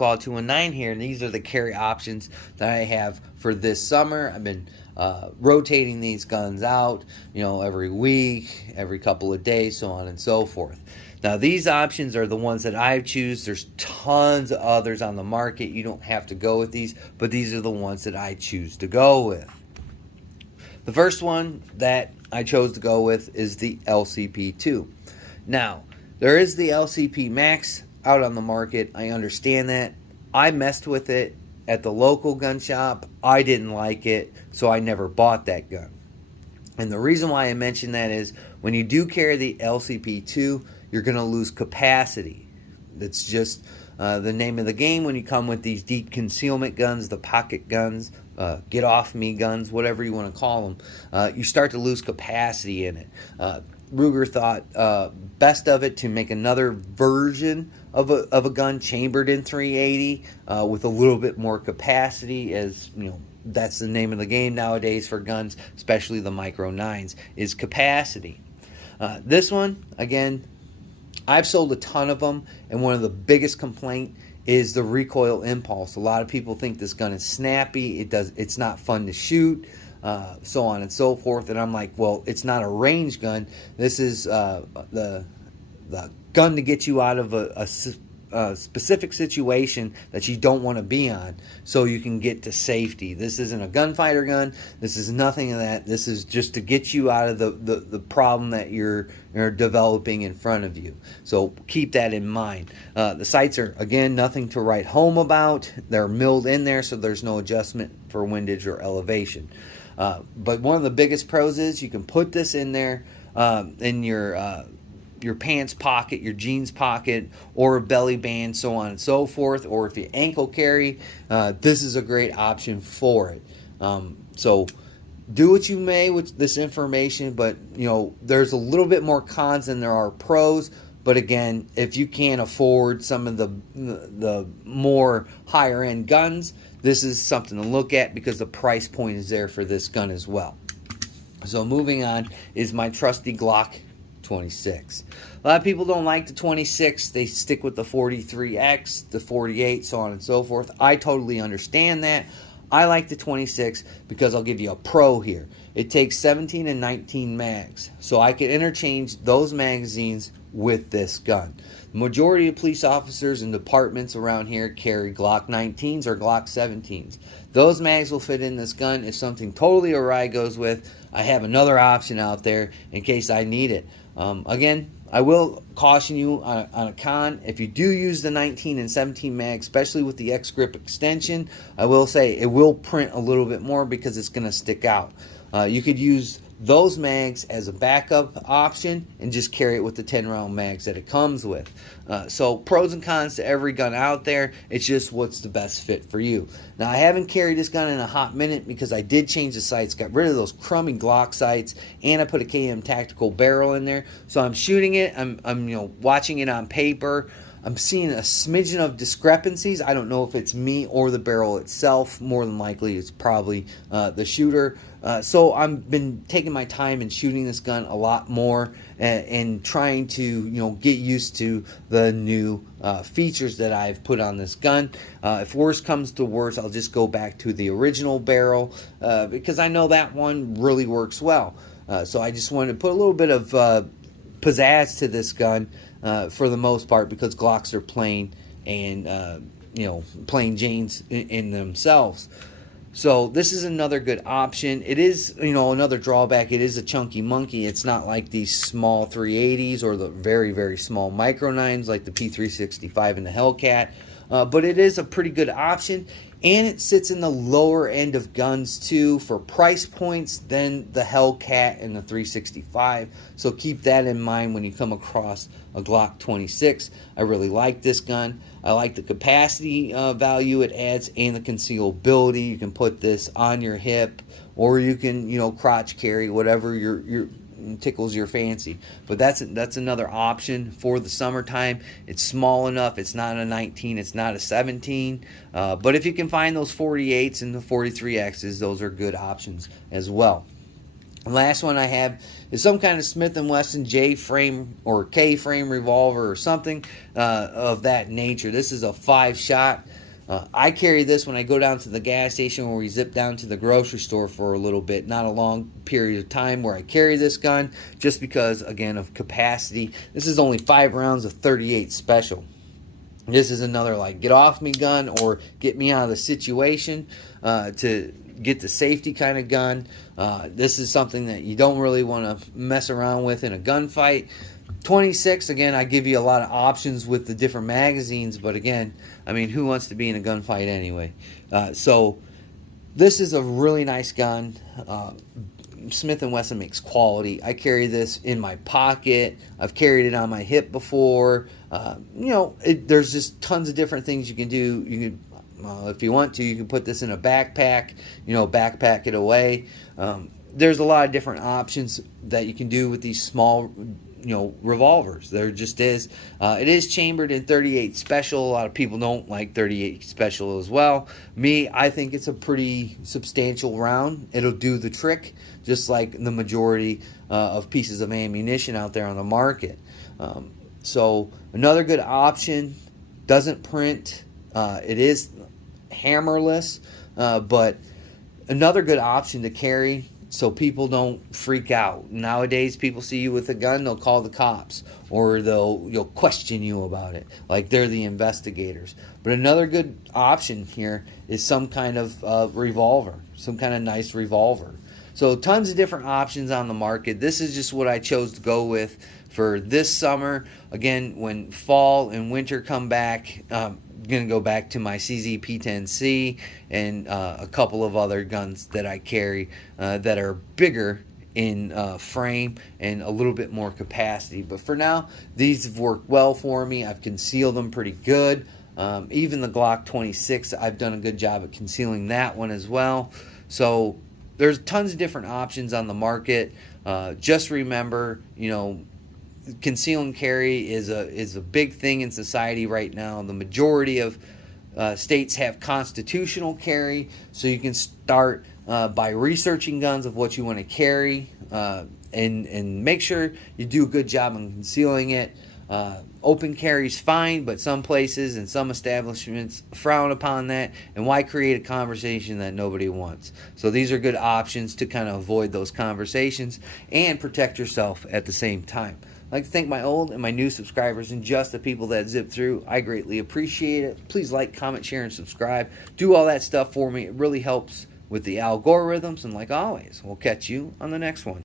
Call 219 here, and these are the carry options that I have for this summer. I've been rotating these guns out, every week, every couple of days, so on and so forth. Now, these options are the ones that I choose. There's tons of others on the market. You don't have to go with these, but these are the ones that I choose to go with. The first one that I chose to go with is the LCP2. Now, there is the LCP Max out on the market. I understand that. I messed with it at the local gun shop. I didn't like it, so I never bought that gun. And the reason why I mention that is when you do carry the LCP2, you're going to lose capacity. That's just the name of the game when you come with these deep concealment guns, the pocket guns, get off me guns, whatever you want to call them. You start to lose capacity in it. Ruger thought best of it to make another version of a gun chambered in 380 with a little bit more capacity, as that's the name of the game nowadays for guns, especially the micro 9s, is capacity. This one, again, I've sold a ton of them, and one of the biggest complaint is the recoil impulse. A lot of people think this gun is snappy. It's not fun to shoot, so on and so forth. And I'm like, well, it's not a range gun. This is the gun to get you out of a specific situation that you don't want to be on, so you can get to safety. This isn't a gunfighter gun. This is nothing of that. This is just to get you out of the problem that you're developing in front of you. So keep that in mind. The sights are, again, nothing to write home about. They're milled in there, so there's no adjustment for windage or elevation. But one of the biggest pros is you can put this in there in your pants pocket, your jeans pocket, or a belly band, so on and so forth. Or if you ankle carry, this is a great option for it. So do what you may with this information, but there's a little bit more cons than there are pros. But again, if you can't afford some of the more higher end guns, this is something to look at because the price point is there for this gun as well. So moving on is my trusty Glock 26. A lot of people don't like the 26. They stick with the 43X, the 48, so on and so forth. I totally understand that. I like the 26 because I'll give you a pro here. It takes 17 and 19 mags, so I can interchange those magazines with this gun. The majority of police officers and departments around here carry Glock 19s or Glock 17s. Those mags will fit in this gun. If something totally awry goes with, I have another option out there in case I need it. Again, I will caution you on a con. If you do use the 19 and 17 mag, especially with the X-Grip extension, I will say it will print a little bit more because it's going to stick out. You could use those mags as a backup option and just carry it with the 10-round mags that it comes with. So pros and cons to every gun out there. It's just what's the best fit for you. Now, I haven't carried this gun in a hot minute because I did change the sights, got rid of those crummy Glock sights, and I put a KM tactical barrel in there. So I'm shooting it. I'm watching it on paper. I'm seeing a smidgen of discrepancies. I don't know if it's me or the barrel itself. More than likely, it's probably the shooter. So I've been taking my time and shooting this gun a lot more and trying to get used to the new features that I've put on this gun. If worse comes to worse, I'll just go back to the original barrel because I know that one really works well. So I just wanted to put a little bit of pizzazz to this gun for the most part, because Glocks are plain and plain Janes in themselves. So this is another good option. It is, another drawback. It is a chunky monkey. It's not like these small 380s or the very, very small micro 9s like the P365 and the Hellcat. But it is a pretty good option. And it sits in the lower end of guns too for price points than the Hellcat and the 365. So keep that in mind when you come across a Glock 26. I really like this gun. I like the capacity value it adds and the concealability. You can put this on your hip, or you can crotch carry, whatever your tickles your fancy. But that's another option for the summertime. It's small enough. It's not a 19, it's not a 17, but if you can find those 48s and the 43Xs, those are good options as well. Last one I have is some kind of Smith&Wesson J frame or K frame revolver or something of that nature. This is a 5-shot. I carry this when I go down to the gas station, or we zip down to the grocery store for a little bit. Not a long period of time where I carry this gun, just because, again, of capacity. This is only 5 rounds of 38 special. This is another like get off me gun, or get me out of the situation to get the safety kind of gun. This is something that you don't really want to mess around with in a gunfight. 26, again, I give you a lot of options with the different magazines, but again, I mean, who wants to be in a gunfight anyway? So this is a really nice gun. Smith&Wesson makes quality. I carry this in my pocket. I've carried it on my hip before. There's just tons of different things you can do. You can, if you want to, you can put this in a backpack, backpack it away. There's a lot of different options that you can do with these small revolvers. There just is. It is chambered in 38 special. A lot of people don't like 38 special as well. Me, I think it's a pretty substantial round. It'll do the trick, just like the majority of pieces of ammunition out there on the market. So another good option. Doesn't print. It is hammerless, but another good option to carry, so people don't freak out. Nowadays, people see you with a gun, they'll call the cops, or you'll question you about it, like they're the investigators. But another good option here is some kind of revolver, some kind of nice revolver. So tons of different options on the market. This is just what I chose to go with for this summer. Again, when fall and winter come back, going to go back to my CZ P10C and a couple of other guns that I carry that are bigger in frame and a little bit more capacity. But for now, these have worked well for me. I've concealed them pretty good. Even the Glock 26, I've done a good job at concealing that one as well. So there's tons of different options on the market. Just remember, conceal and carry is a big thing in society right now. The majority of states have constitutional carry, so you can start by researching guns of what you want to carry, and make sure you do a good job on concealing it. Open carry is fine, but some places and some establishments frown upon that, and why create a conversation that nobody wants? So these are good options to kind of avoid those conversations and protect yourself at the same time. I'd like to thank my old and my new subscribers, and just the people that zip through. I greatly appreciate it. Please like, comment, share, and subscribe. Do all that stuff for me. It really helps with the algorithms, and like always, we'll catch you on the next one.